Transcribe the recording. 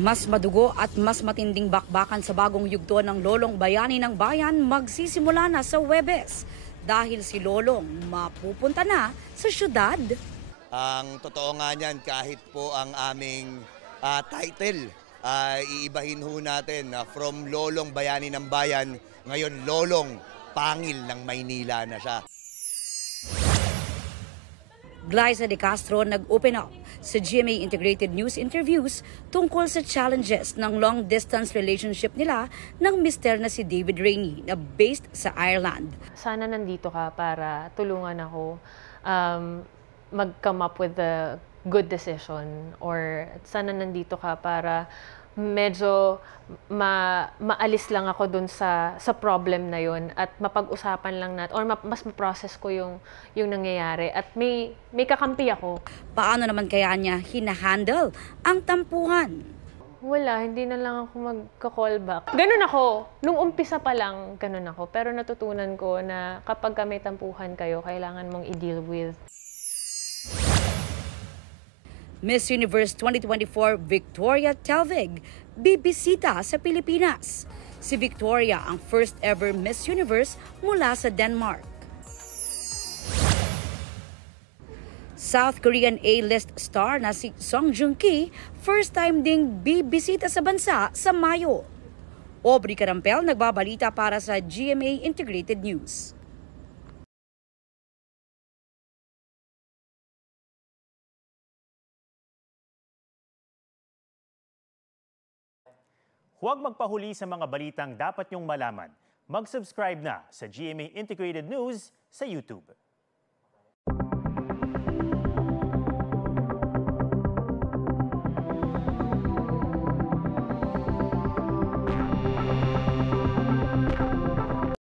Mas madugo at mas matinding bakbakan sa bagong yugto ng Lolong Bayani ng Bayan magsisimula na sa Huwebes dahil si Lolong mapupunta na sa syudad. Ang totoo nga niyan, kahit po ang aming title, iibahin ho natin from Lolong Bayani ng Bayan, ngayon Lolong Pangil ng Maynila na siya. Glyza De Castro nag-open up sa GMA Integrated News interviews tungkol sa challenges ng long-distance relationship nila ng mister na si David Rainey na based sa Ireland. Sana nandito ka para tulungan ako mag-come up with a good decision, or sana nandito ka para medyo maalis lang ako dun sa problem na yun at mapag-usapan lang natin or mas ma-process ko yung nangyayari at may kakampi ako. Paano naman kaya niya hinahandle ang tampuhan? Wala, hindi na lang ako magka-callback. Ganun ako. Nung umpisa pa lang, ganun ako. Pero natutunan ko na kapag may tampuhan kayo, kailangan mong i-deal with. Miss Universe 2024 Victoria Telvig bibisita sa Pilipinas. Si Victoria ang first ever Miss Universe mula sa Denmark. South Korean A-list star na si Song Joong-ki first time ding bibisita sa bansa sa Mayo. Aubrey Carampel nagbabalita para sa GMA Integrated News. Huwag magpahuli sa mga balitang dapat niyong malaman. Mag-subscribe na sa GMA Integrated News sa YouTube.